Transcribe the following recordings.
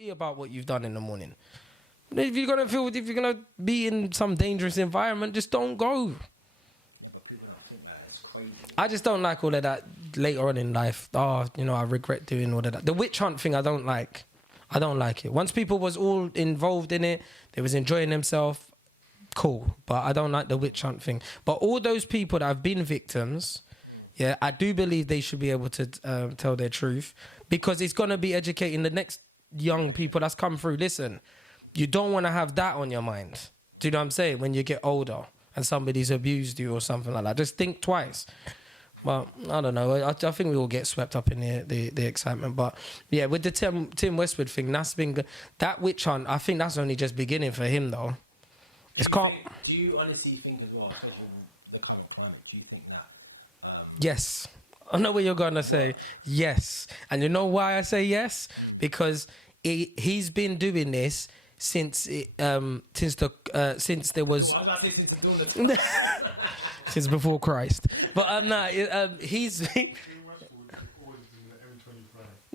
guilty about what you've done in the morning. If you're gonna be in some dangerous environment, just don't go. Yeah, but people don't think like that. It's crazy. Man. I just don't like all of that later on in life. Oh, I regret doing all of that. The witch hunt thing, I don't like. I don't like it. Once people was all involved in it, they was enjoying themselves, cool. But I don't like the witch hunt thing. But all those people that have been victims, yeah, I do believe they should be able to tell their truth, because it's going to be educating the next young people that's come through. Listen, you don't want to have that on your mind. Do you know what I'm saying? When you get older and somebody's abused you or something like that, just think twice. Well, I don't know. I think we all get swept up in the excitement. But yeah, with the Tim Westwood thing, that's been good. That witch hunt, I think that's only just beginning for him, though. Do you honestly think as well, especially with the current climate, do you think that... Yes. I know what you're going to say. What? Yes. And you know why I say yes? Because he's been doing this since there was... I was about to say since the dawn of time. Since before Christ. But he's...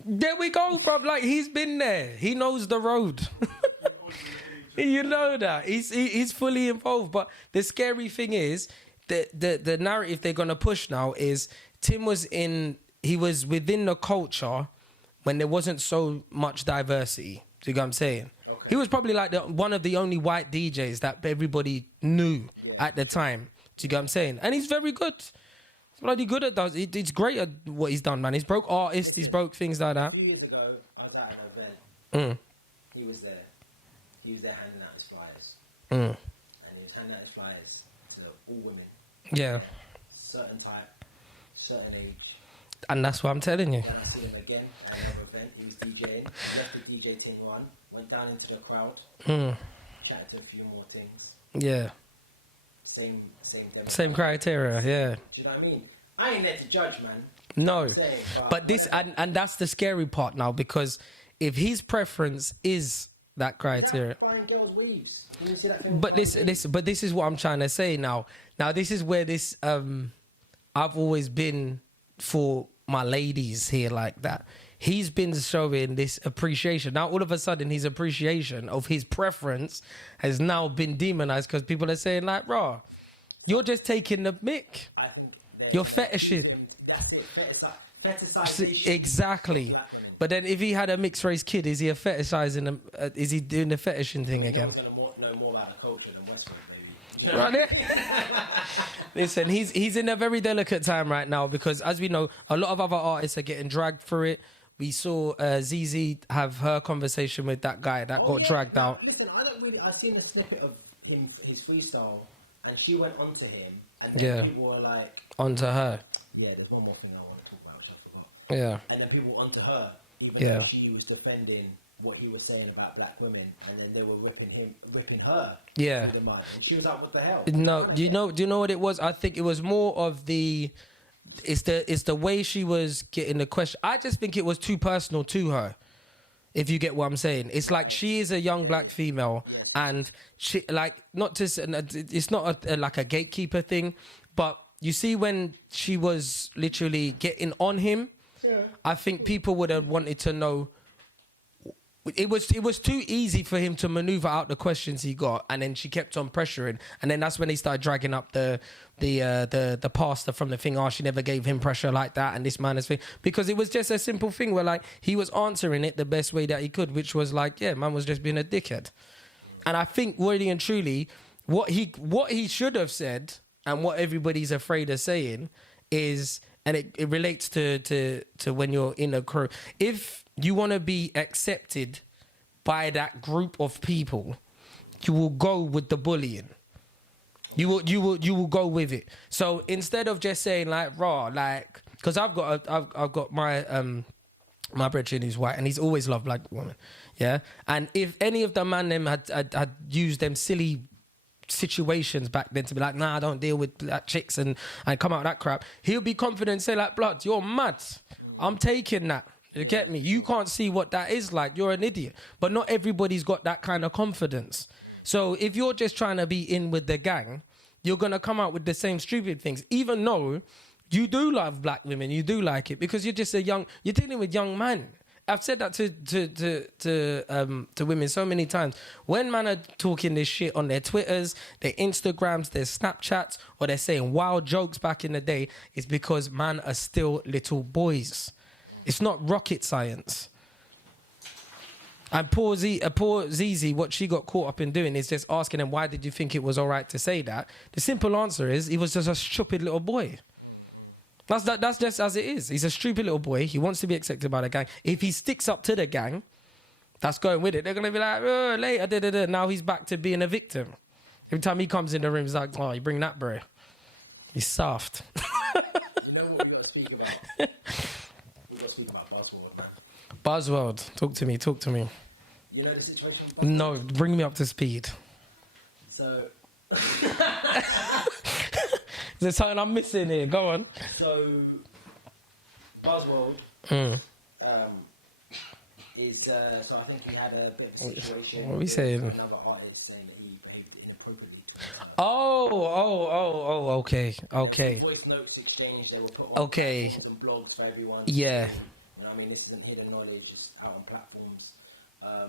There we go, bruv. Like, he's been there. He knows the road. You know that. He's fully involved. But the scary thing is, the narrative they're going to push now is Tim was within the culture when there wasn't so much diversity. Do you get what I'm saying? Okay. He was probably like one of the only white DJs that everybody knew at the time. Do you get what I'm saying? And he's very good. Bloody good at that. It's great at what he's done, man. He's broke artists. Listen, he's broke things like that. A few years ago, I was at an event. He was there. He was there handing out his flyers. And he was handing out his flyers to all women. Yeah. Certain type, certain age. And that's what I'm telling you. Then I seen him again at another event. He was DJing. He left the DJ thing on, went down into the crowd, chatted to a few more things. Yeah. Same demographic. Same criteria, yeah. Do you know what I mean? I ain't there to judge, man. Do you know what I'm saying? But this, and that's the scary part now, because if his preference is that criteria... Is that buying girls' weaves? Didn't you see that thing with Cardi B? But this is what I'm trying to say now. Now, this is where this... I've always been for my ladies here like that. He's been showing this appreciation. Now, all of a sudden, his appreciation of his preference has now been demonized because people are saying, like, raw, you're just taking the mick. I think they're going to accuse him. That's it. Fetishization of black women. But then if he had a mixed race kid, is he a fetishizing? Is he doing the fetishing thing? I mean, no one's going to know more about the culture than Westwood, baby. Do you know what I mean? Listen, he's in a very delicate time right now because, as we know, a lot of other artists are getting dragged through it. We saw ZZ have her conversation with that guy that got dragged out. Now, listen, I seen a snippet of his freestyle, and she went onto him, and then people were like... Onto her? Yeah, there's one more thing I want to talk about, which I forgot. Yeah. And then people were onto her, even though she was defending what he was saying about black women, and then they were ripping her through the mud. And she was like, what the hell? Which I do you know what it was? I think it was more of the... It's the way she was getting the question. I just think it was too personal to her. If you get what I'm saying, it's like she is a young black female, and she like not to. It's not like a gatekeeper thing, but you see when she was literally getting on him, I think people would have wanted to know. It was too easy for him to maneuver out the questions he got, and then she kept on pressuring, and then that's when he started dragging up the pastor from the thing. Oh, she never gave him pressure like that, and this man is thing, because it was just a simple thing where like he was answering it the best way that he could, which was like, yeah, man was just being a dickhead. And I think really and truly, what he should have said, and what everybody's afraid of saying, is, and it relates to when you're in a crew. If you want to be accepted by that group of people, you will go with the bullying. Okay. You will go with it. So instead of just saying like raw, like, because I've got my my brethren who's white, and he's always loved black women, yeah. And if any of the man them had used them silly situations back then to be like, nah, I don't deal with black chicks and come out that crap, he'll be confident and say like, blood, you're mad. I'm taking that. You get me? You can't see what that is like. You're an idiot. But not everybody's got that kind of confidence. So if you're just trying to be in with the gang, you're going to come out with the same stupid things. Even though you do love black women, you do like it, because you're just you're dealing with young men. I've said that to women so many times. When man are talking this shit on their Twitters, their Instagrams, their Snapchats, or they're saying wild jokes back in the day, it's because man are still little boys. It's not rocket science. And poor Zizi, what she got caught up in doing is just asking him, why did you think it was all right to say that? The simple answer is, he was just a stupid little boy. That's just as it is. He's a stupid little boy. He wants to be accepted by the gang. If he sticks up to the gang, that's going with it. They're going to be like, oh, later, Now he's back to being a victim. Every time he comes in the room, he's like, oh, you bring that, bro. He's soft. You know what we got to speak about? We got to speak about Buzzword, man. Buzzword. Talk to me. You know the situation with Buzzword? No, bring me up to speed. So... There's something I'm missing here. Go on. So, Buzzword is... so I think he had a bit of a situation with another artist saying that he behaved inappropriately towards her. Okay. And there were some voice notes exchanged. They were put on platforms and blogs for everyone to see. You know what I mean? This isn't hidden knowledge. Just out on platforms. I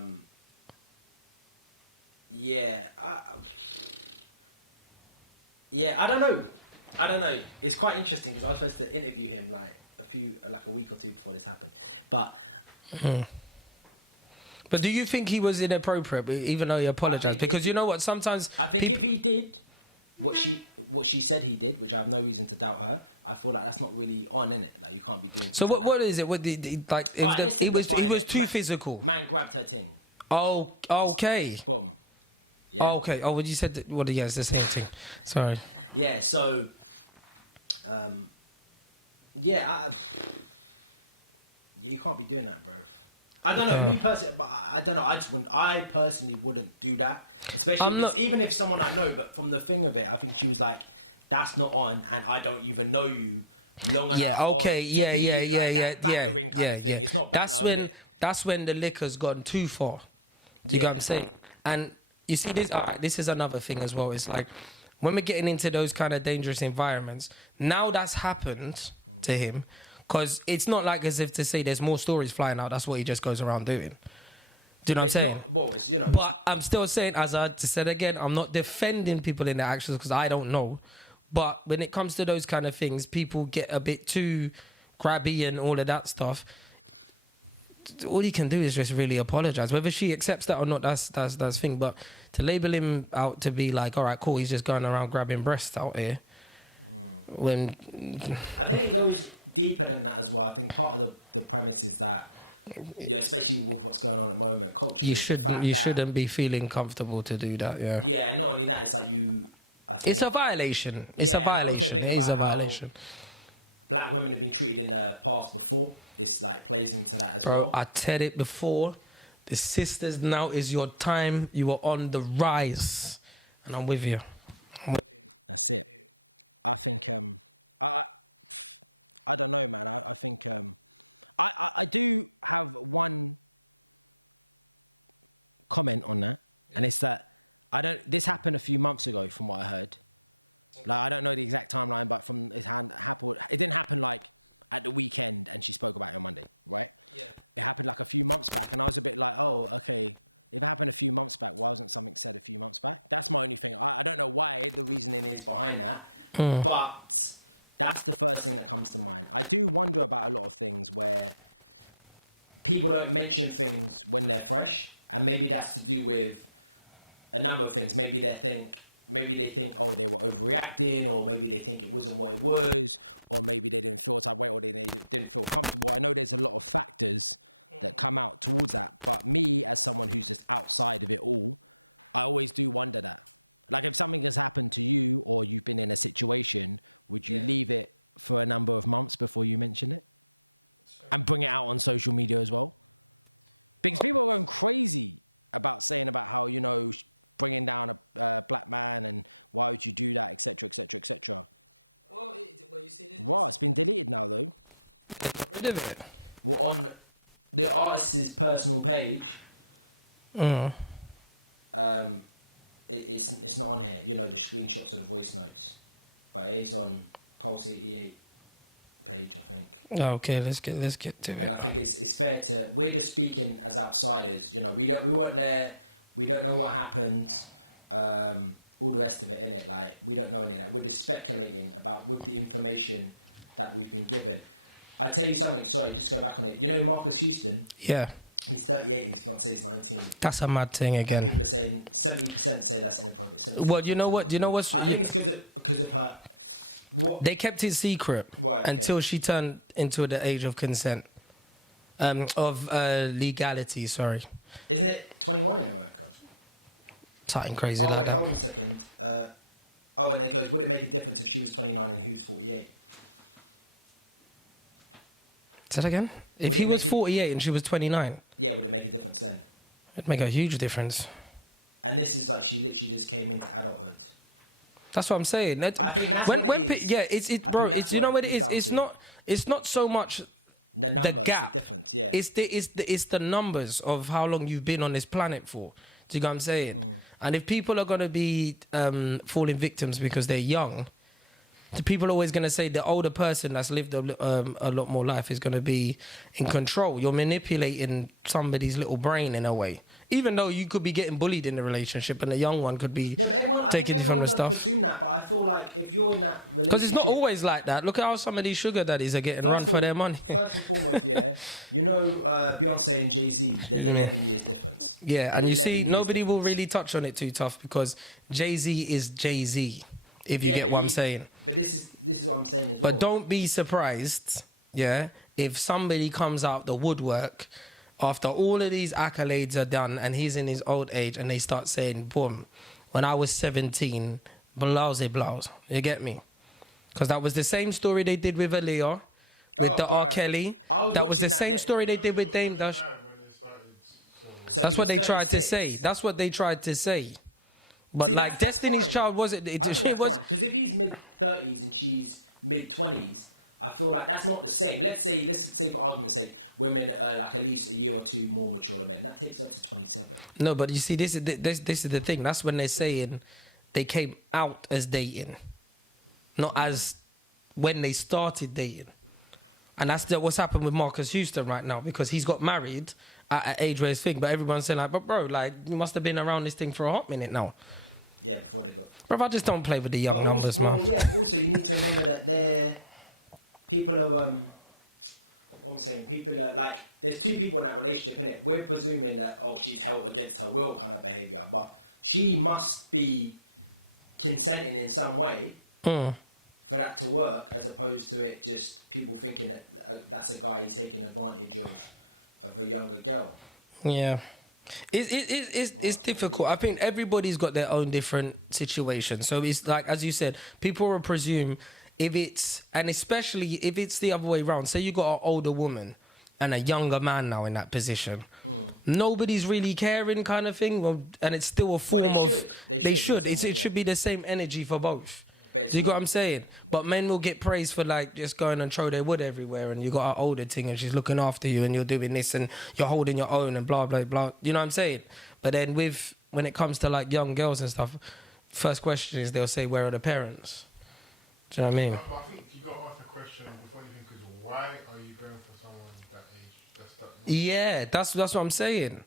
don't know. It's quite interesting because I was supposed to interview him like a week or two before this happened. But do you think he was inappropriate, even though he apologized? Because you know what? Sometimes I think if he did what she said he did, which I have no reason to doubt her, I feel like that's not really on, innit? Like you can't be doing things like that. What is it? What like? He was too physical. Man grabbed her ting. Oh, okay. Boom. Yeah. Oh, okay. Oh, when you said that, it's the same thing. Sorry. Yeah. So. You can't be doing that, bro. I don't know, me personally, but I don't know. I personally wouldn't do that, especially even if someone I know. But from the thing of it, I think she was like, "That's not on," and I don't even know you long enough to be like that bantering kind of thing. It's not banter, innit? That's when the liquor's gone too far. You know what I'm saying? And you see this. All right, this is another thing as well. It's like when we're getting into those kind of dangerous environments. Now that's happened to him, because it's not like as if to say there's more stories flying out. That's what he just goes around doing. Do you know what I'm saying? But I'm still saying, as I just said again, I'm not defending people in their actions because I don't know. But when it comes to those kind of things, people get a bit too grabby and all of that stuff. All you can do is just really apologise. Whether she accepts that or not, that's thing. But to label him out to be like, all right, cool, he's just going around grabbing breasts out here. When I think it goes deeper than that as well. I think part of the premise is that, especially with what's going on at the moment culturally, you shouldn't be feeling comfortable to do that. Yeah, and not only that, it's like I think it's a violation. It's a violation. And I also think about how black women have been treated in the past before. It's like plays into that as well. I said it before. The sisters, now is your time. You are on the rise, and I'm with you. That's it. I think I don't know, man. I think I do have one comment on that, and it's that this happened a few months ago, from what I heard. Like I don't know the exact timeline, but from it didn't happen like at the weekend, and she spoke about it on Monday, right? Yeah. It happened like a few months back, and I was a bit like, oh, okay. If it happened a few months back, why wasn't something said a few months back? That's my only thing. I don't know why the reasoning is behind that. But that's the first thing that comes to mind. I do wonder about a lot of things where people don't mention things when they're fresh, and maybe that's to do with a number of things. Maybe they think, oh, they were overreacting, or maybe they think it wasn't what it was, or maybe they didn't feel a type of way, or they didn't feel comfortable. I know there's a lot of factors that come out towards that, but me, as someone who's just outside of it all, I always do wonder that. Like if something has happened to you or you've been in a situation, would you leave it for a number of months before you mention it? And bring it out on social media as well? Because people are going crazy about saying about how, bringing down a black man and why would you do that, etc., etc., etc. Well, you see this? Wow, it's been deleted now though. They got rid of it. Well, on the artist's personal page, it's not on here, the screenshots of the voice notes, but it is on Pulse 88 page, I think. Okay, let's get to it. And I think it's fair to, we're just speaking as outsiders. You know, we weren't there. We don't know what happened. All the rest of it, innit? Like, we don't know any of that. We're just speculating about with the information that we've been given. I tell you something. Sorry, just go back on it. You know, Marcus Houston. Yeah. He's 38 and his fiancée is 19. That's a mad thing again. And people are saying 70% say that's inappropriate. 70% Well, you know what? You know what's? I think it's because of her. What they kept it secret okay. until she turned into the age of consent, of legality. Sorry. Isn't it 21 in America? Something crazy. Oh like wait, that. hold on a second. And it goes. Would it make a difference if she was 29 and he was 48? Say that again. If Would he it was make 48 and she was 29, Yeah, would it make a difference then? it'd make a huge difference. And this is like she literally just came into adulthood. That's what I'm saying. I think that's what it is. Yeah, it's bro. It's, you know what it is. It's not so much the numbers, gap. the difference. Yeah, it's the numbers of how long you've been on this planet for. Do you know what I'm saying? And if people are gonna be falling victims because they're young, the people are always gonna say the older person that's lived a lot more life is gonna be in control. You're manipulating somebody's little brain in a way. Even though you could be getting bullied in the relationship and the young one could be no, but I think everyone does stuff. presume that. But I feel like if you're in that relationship, because it's not always like that. Look at how some of these sugar daddies are getting run for their money. First and foremost, yeah, you know, Beyonce and Jay-Z, there's 11 years difference. Yeah, and you see, nobody will difference. really touch on it too tough because Jay-Z is Jay-Z. If you get what I'm saying. But this is what I'm saying as well. But don't be surprised, yeah, if somebody comes out the woodwork after all of these accolades are done and he's in his old age and they start saying, boom, when I was 17, blouse blouse. You get me? Because that was the same story they did with Aaliyah, with R. Kelly. That was the same story they did with Dame Dash. So that's what they tried to say. That's what they tried to say. But see, like that's Destiny's fine. Child wasn't. I think that's fine. Because if he's mid-30s and she's mid-20s, I feel like that's not the same. Let's say for argument's sake, women are like at least a year or two more mature than men. That takes her to 27. No, but you see, this is the thing. That's when they're saying they came out as dating, not as when they started dating. And that's what's happened with Marcus Houston right now because he's got married at an age where it's thing. But everyone's saying like, but bro, like you must have been around this thing for a hot minute now. Yeah, before they got. Bro, I just don't play with the young numbers, man. Well, yeah, but also you need to remember that people are what I'm saying, people are like there's two people in that relationship, innit? We're presuming that she's held against her will kind of behaviour, but she must be consenting in some way for that to work, as opposed to it just people thinking that that's a guy who's taking advantage of a younger girl. Yeah. It's difficult. I think everybody's got their own different situation. So it's like, as you said, people will presume especially if it's the other way around. Say you got an older woman and a younger man now in that position. Nobody's really caring kind of thing. Well, and it's still a form of... They should. It should be the same energy for both. But you got what I'm saying? But men will get praised for like just going and throw their wood everywhere and you got an older thing and she's looking after you and you're doing this and you're holding your own and blah, blah, blah. You know what I'm saying? But then when it comes to like young girls and stuff, first question is they'll say, where are the parents? Do you know what I mean? I think you got to ask the question before you think is why are you going for someone that age? Yeah, that's what I'm saying.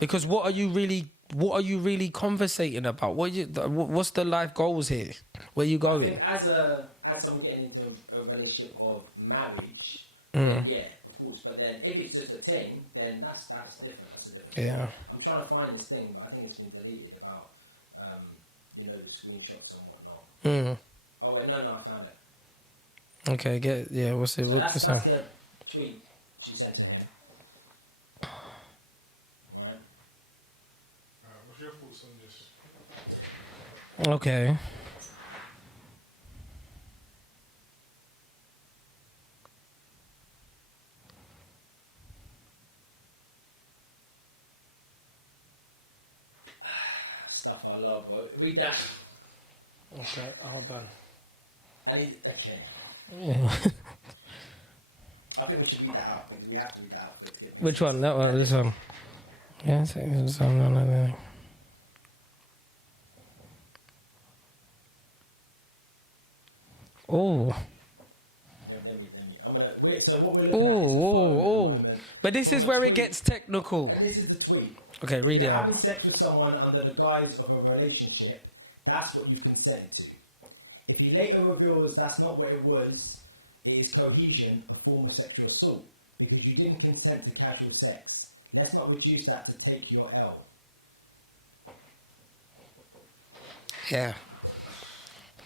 Because what are you really conversating about? What's the life goals here? Where you going? I think as someone getting into a relationship of marriage, then yeah, of course. But then if it's just a thing, then that's different. That's a different story. Yeah. I'm trying to find this thing, but I think it's been deleted about the screenshots and whatnot. Oh wait, no, I found it. Okay, what's it? So that's the tweet she sent to him. Right. What's your thoughts on this? Okay. Stuff I love, bro. Read that. Okay, hold on. Okay. I think we should read that out because we have to read that out for it to make sense. Which one? That one? This one. Yeah, this one. Oh. Let me. So what we're looking at is a phone at the moment. But this from is a where tweet, it gets technical. and this is the tweet. Okay, if you're having sex with someone under the guise of a relationship, that's what you've consented to. If he later reveals that's not what it was, it is cohesion, a form of sexual assault, because you didn't consent to casual sex. Let's not reduce that to take your L. Yeah.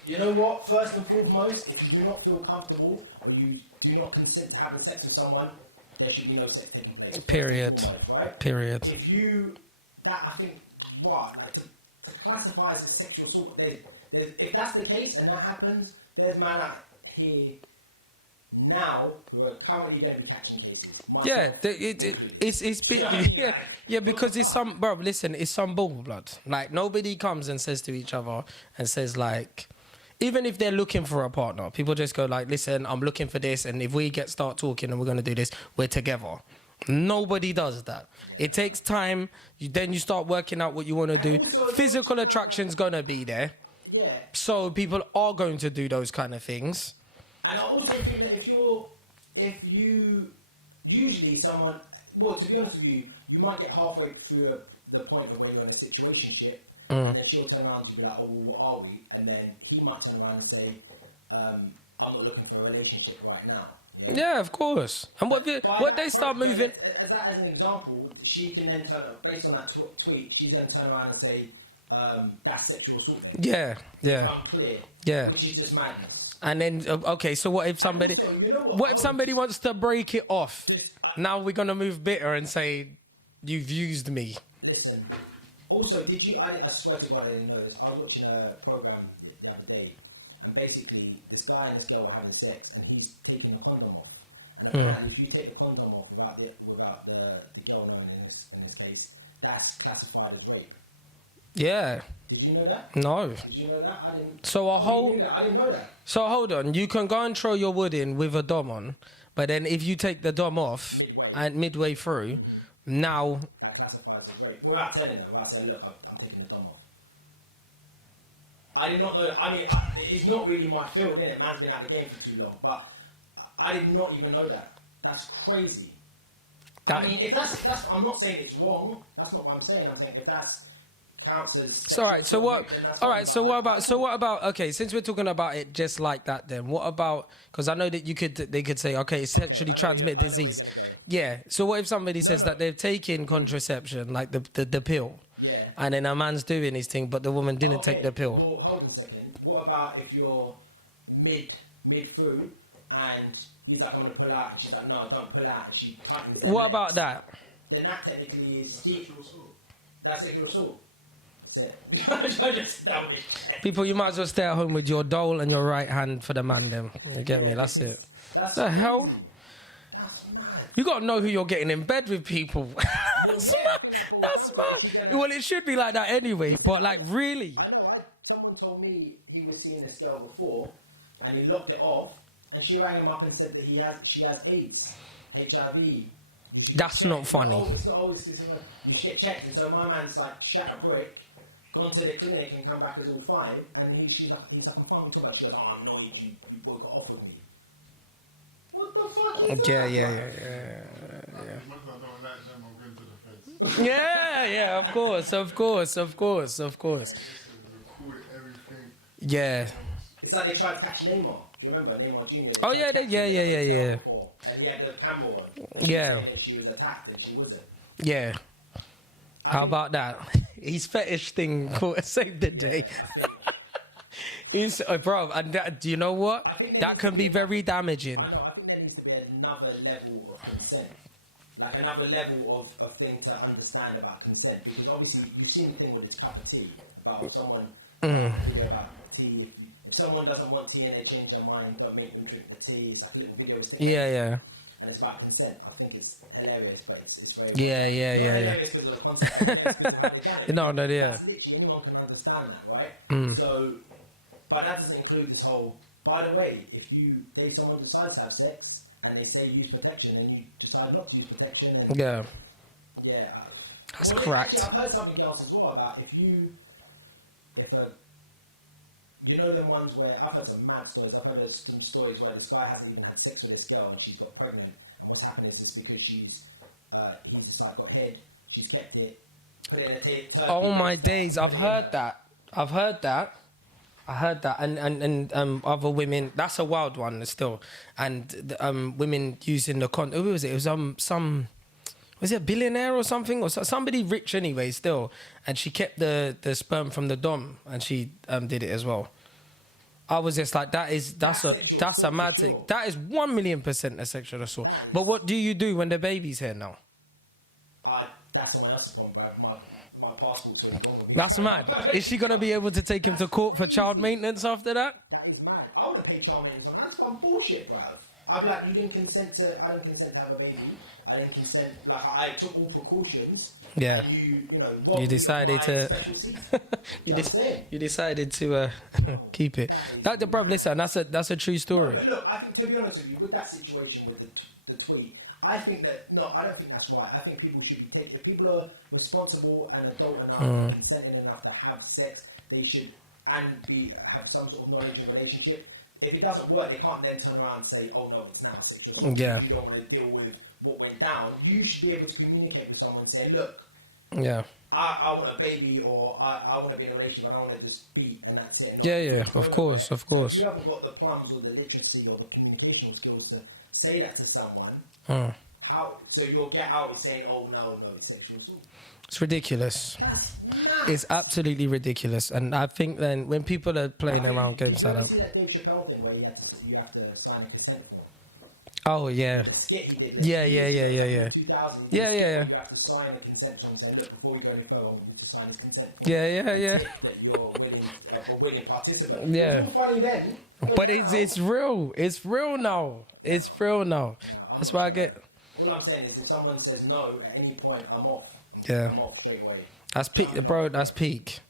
You know what? First and foremost, if you do not feel comfortable or you do not consent to having sex with someone, there should be no sex taking place. First and foremost, right? Period. If you, that I think, right, like to classify as a sexual assault, there's if that's the case and that happens, there's man out here now who are currently going to be catching cases, myself included. It's Do you know what I mean? Like, yeah, because it's some, bro. Listen, it's some bull blood. Like nobody comes and says to each other and says like, even if they're looking for a partner, people just go like, listen, I'm looking for this, and if we start talking and we're gonna do this, we're together. Nobody does that. Yeah, it takes time. Then you start working out what you want to do. Also, physical attraction's gonna be there. Yeah. So people are going to do those kind of things. And I also think that if you usually someone, well, to be honest with you, you might get halfway through the point of when you're in a situationship, and then she'll turn around to you and be like, oh, well, what are we? And then he might turn around and say, I'm not looking for a relationship right now. Yeah, yeah, of course. And as an example, she can then based on that tweet, she's going to turn around and say, that's sexual assault then. Yeah. If I'm clear. Yeah. Which is just madness. And then, okay, so what if somebody... And also, you know what? What if somebody wants to break it off? Now we're going to move bitter and say, you've used me. Listen, also, I swear to God, I didn't know this. I was watching a program the other day, and basically, this guy and this girl were having sex, and he's taking the condom off. And apparently, if you take the condom off without the girl knowing in this case, that's classified as rape. Yeah. Did you know that? No. Did you know that? I didn't. He knew that. I didn't know that. So hold on. You can go and throw your wood in with a dom on, but then if you take the dom off midway through, now that classifies as rape. Without telling her, without saying, look, I'm taking the dom off. I did not know that. I mean, it's not really my field, innit? Man's been out of the game for too long, but I did not even know that. That's crazy. I mean, if that's, I'm not saying it's wrong. That's not what I'm saying. I'm saying if that's counts as sexual assault or rape, then that's fine. Right, so what about? Okay, since we're talking about it just like that, then what about? Because I know that they could say, okay, it's sexually transmitted disease. I know where you're gonna go. Yeah. So what if somebody says that they've taken contraception, like the pill? Yeah. And then a man's doing his thing, but the woman didn't take the pill. Well, hold on a second. What about if you're mid through and he's like, I'm gonna pull out, and she's like, no, don't pull out, and she tightens them legs. What about that? Then that technically is that's sexual assault. That's it. I just said that on his chest. People, you might as well stay at home with your dole and your right hand for the man them. That's crazy. That's mad. You got to know who you're getting in bed with, people. Well, yeah, I think that boils down to it. Is she gonna? Well, it should be like that anyway. Listen, but really, I know. Someone told me he was seeing this girl before, and he locked it off, and she rang him up and said that she has AIDS, HIV. You should get checked. Not funny. It's not always. You should get checked. And so my man's like shat a brick, gone to the clinic and come back as all fine. And he's like, I'm fine. What you talking about? She goes, oh, I'm annoyed. You broke it off with me. What the fuck is that, bro? Yeah, of course. Yeah. It's like they tried to catch Neymar. Do you remember Neymar Jr.? They tried to catch him in a hotel before, and he had the camera on, and she was saying that she was attacked, and she wasn't. Yeah. How about that? His fetish thing saved the day. Yeah, I think. Bro, and do you know what? I think there needs to be very damaging. I know. I think there needs to be another level of consent, like another level of thing to understand about consent, because obviously you've seen the thing with the cup of tea about the video about tea. If someone doesn't want tea and they change their mind, don't make them drink the tea. It's like a little video with Stickman. Yeah. And it's about consent. I think it's hilarious, but it's very well done. Not hilarious because of the concept, but hilarious because of how they've done it. Because that's literally, anyone can understand that, right? So, but that doesn't include this whole, by the way, if someone decides to have sex and they say use protection and you decide not to use protection and actually I've heard something else as well about if you know them ones where I've heard some mad stories. I've heard some stories where this guy hasn't even had sex with this girl and she's got pregnant, and what's happened is it's because he's just like got head, she's kept it, put it in a turkey based and put it in her. I've heard that. I heard that, and other women. That's a wild one still, and women using the who was it? It was was it a billionaire or something, or somebody rich anyway still, and she kept the sperm from the dom, and she did it as well. I was just like, that's sexual assault for sure. That is 1,000,000% a sexual assault. That is. But what do you do when the baby's here now? That's someone else's problem, bruv. My passport's already gone with me. That's mad. Is she gonna be able to take him to court for child maintenance after that? That is mad. I wouldn't pay child maintenance on that. That's some bullshit, bruv. I'd be like, I didn't consent to have a baby. I didn't consent. Like, I took all precautions, and you robbed me of my special seat. Do you know what I'm saying? You decided to keep it. That is mad. Listen, that's a true story. No, but look, I think, to be honest with you, with that situation with the tweet, I think that I don't think that's right. I think people should be taking. If people are responsible and adult enough and consenting enough to have sex, they should have some sort of knowledge of relationship. If it doesn't work, they can't then turn around and say, oh no, it's now a sexual assault because you don't want to deal with what went down. You should be able to communicate with someone saying, look, I want a baby, or I want to be in a relationship, I don't want to just beat and that's it, and not for it to go nowhere. So if you haven't got the plums or the literacy or the communicational skills to say that to someone, so your get out is saying, oh no, it's sexual assault. It's ridiculous. That's mad. It's absolutely ridiculous. And I think then when people are playing around... Did you ever see that Dave Chappelle thing where you have to sign a consent form? Oh, yeah. Yeah, the skit he did years ago. It was like in the 2000s. He did a skit where you have to sign a consent form saying, look, before we go any further, I want you to sign this consent form and tick that you're a willing participant. It was all funny then, but now... It's real. It's real now. It's real now. No, I'm not trying to... All I'm saying is if someone says no at any point, I'm off. I'm off straight away. That's peak, bro. That's peak.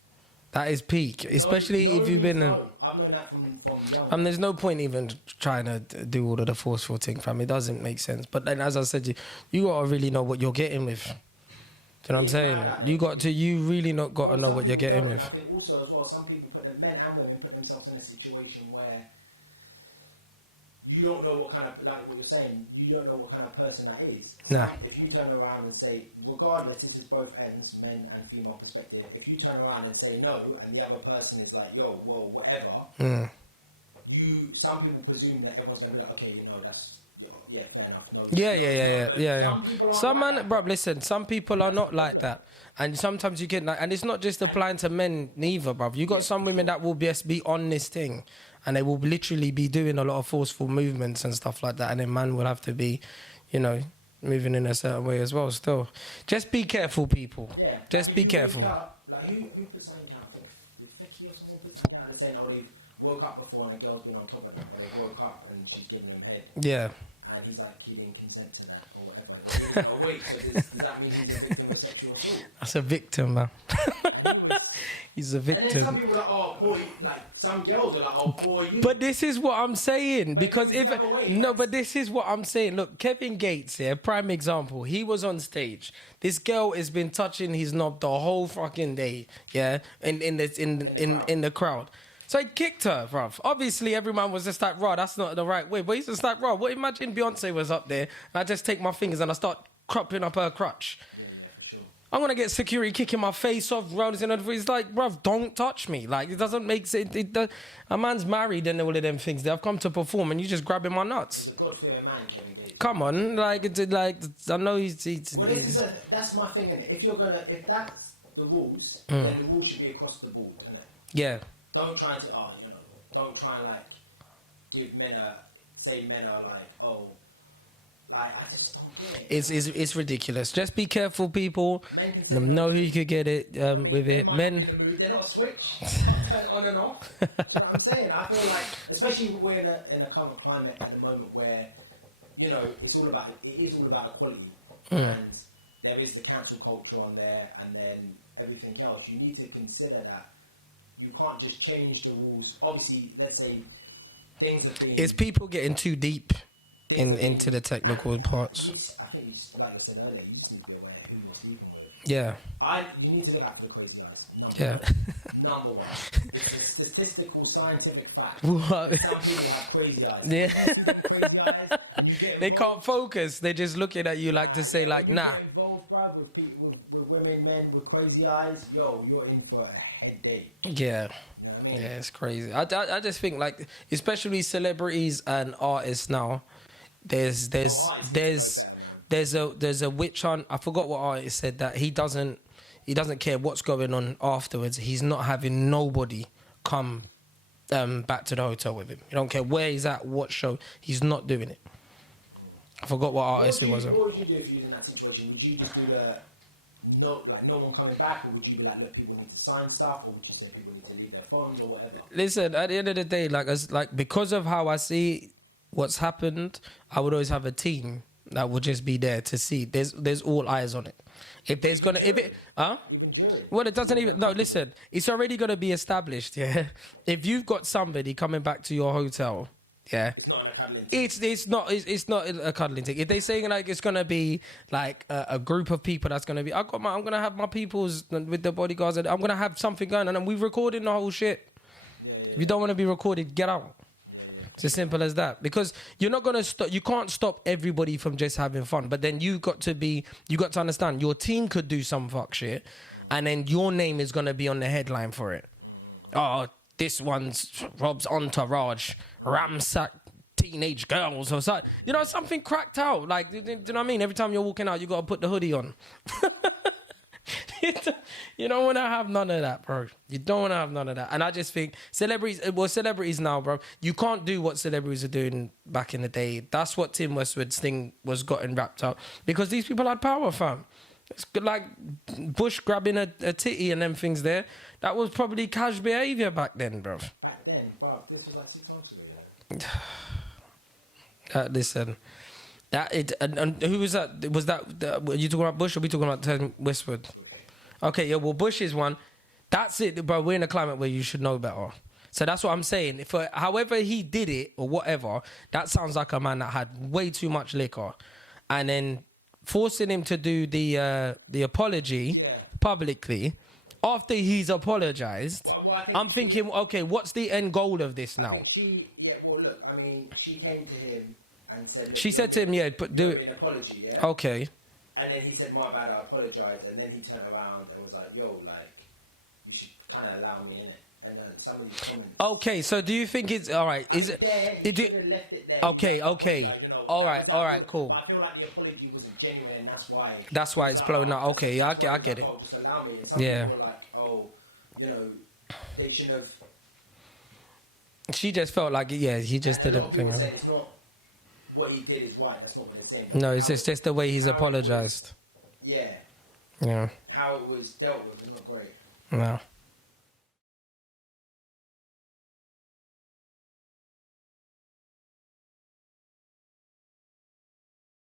That is peak. Especially no if means no. I've known that from young. And there's no point even trying to do all of the forceful thing, fam. It doesn't make sense. But then, as I said, you got to really know what you're getting with. Do you know what I'm saying? Mad out there. You really not got to know what you're getting with. Some people don't, and I think also as well, some people men and women put themselves in a situation where you don't know what kind of, like what you're saying, you don't know what kind of person that is. If you turn around and say, regardless, this is both ends, men and female perspective, if you turn around and say no, and the other person is like, yo, well, whatever, some people presume that everyone's going to be like, okay, that's, fair enough, no, it's no. But some people aren't like that, bro. Listen, some people are not like that. And sometimes you get like, and it's not just applying to men neither, bro. You got some women that will just be on this thing. And they will literally be doing a lot of forceful movements and stuff like that. And then man will have to be, moving in a certain way as well still. Just be careful, people. Yeah. Just like if you wake up, like who put something out? I think did Fecky or someone put something out? They're saying, they've woke up before and a girl's been on top of them. Or they've woke up and she's giving him head. Yeah. And he's like, he didn't consent to that or whatever. Or he wasn't awake. So does that mean he's a victim of sexual assault? That's a victim, man. And he's a victim. And then some people are like, oh, poor you. Like, some girls are like, oh, poor you. But this is what I'm saying. But because if it was the other way, man. No, but this is what I'm saying. Look, Kevin Gates here, prime example. He was on stage. This girl has been touching his knob the whole fucking day, in the crowd. So he kicked her, bruv. Obviously, everyone was just like, "Raw, that's not the right way." But he's just like, "Raw, what? Imagine Beyonce was up there, and I just take my fingers and I start cropping up her crotch." Yeah, for sure. I'm gonna get security kicking my face off, rounds in the. He's like, "Bruv, don't touch me." Like, it doesn't make sense. A man's married and all of them things. I've come to perform, and you just grabbing my nuts. He's a God-fearing man, Kevin Gates. Come on, I know he's. Well, that's my thing, innit? If that's the rules, then the rules should be across the board, innit? Yeah. Don't try and like give men are like, oh, like I just don't get it. It's ridiculous. Just be careful, people. Men can say no too. You could get it. Do you know what I mean? Men might not be in the mood. They're not a switch. Can't turn it on and off. Do you know what I'm saying? I feel like, especially we're in a current climate at the moment where, it is all about equality, and there is the cancel culture on there, and then everything else. You need to consider that. You can't just change the rules. Obviously, let's say things have been... Is people getting too deep Things have been to the technical parts. I think you just, like you said earlier, you just need to be aware who you're sleeping with. Yeah. You need to look out for the crazy eyes. Number one. Number one. It's a statistical, scientific fact that some people have crazy eyes. And when you see them crazy eyes and you get involved... They can't focus. They're just looking at you like to say, when you get involved, bruv, with women, men with crazy eyes, you're in for a headache. Yeah. You know what I mean? Yeah, it's crazy. I just think, like, especially celebrities and artists now, artists need to know better, man. There's a witch hunt. I forgot what artist said that he doesn't care what's going on afterwards. He's not having nobody come back to the hotel with him. He don't care where he's at, what show. He's not doing it. I forgot what artist it was. What would you do if you was in that situation? Would you just do no one coming back, or would you be like, look, people need to sign stuff, or would you say people need to leave their phones or whatever? Listen, at the end of the day, because of how I see what's happened, I would always have a team that would just be there to see. There's all eyes on it. Even during? Well, it doesn't even... No, listen. It's already going to be established, yeah? If you've got somebody coming back to your hotel, yeah... It's not in a cuddling thing. It's not a cuddling thing. If they're saying, like, it's going to be, like, a group of people that's going to be... I'm going to have my peoples with the bodyguards, and I'm going to have something going on, and we're recording the whole shit. Yeah. If you don't want to be recorded, get out. Yeah, it's as simple as that. Because you're not gonna stop. You can't stop everybody from just having fun. But then you got to understand your team could do some fuck shit, and then your name is gonna be on the headline for it. Oh, this one's Rob's entourage, ramsack teenage girls or something. You know, something cracked out. Like, do you know what I mean? Every time you're walking out, you gotta put the hoodie on. You don't want to have none of that, bro. You don't want to have none of that. And I just think celebrities now, bro, you can't do what celebrities are doing back in the day. That's what Tim Westwood's thing was gotten wrapped up. Because these people had power, fam. It's like Bush grabbing a titty and them things there. That was probably cash behaviour back then, bro. Back then, bruv, this was like 6 months ago, you know. Listen... And who was that? Was that... Were you talking about Bush or were we talking about Tim Westwood? Bush. Okay, yeah, well, Bush is one. That's it, bro. We're in a climate where you should know better. So that's what I'm saying. For however he did it or whatever, that sounds like a man that had way too much liquor. And then forcing him to do the apology publicly after he's apologised. Well, I think I'm thinking, okay, what's the end goal of this now? I think she came to him and said, look, she said to him, you owe me an apology, yeah? Okay. And then he said, my bad, I apologise. And then he turned around and was like, yo, like, you should kind of allow me in it. And then some of these comments... Okay, so do you think it's... All right. I think he should have left it there. Okay, I apologise, you know. That was out of order. Cool. But I feel like the apology wasn't genuine, and that's why... It's blown up. Okay, that's why he was like, oh, just allow me. And some people were like, oh, you know, they shouldn't have... She just felt like, he just... And a lot of people were saying it's not... What he did is right. That's not what they're saying. But no, it's just the way he's apologised. Yeah. How it was dealt with was not great. No.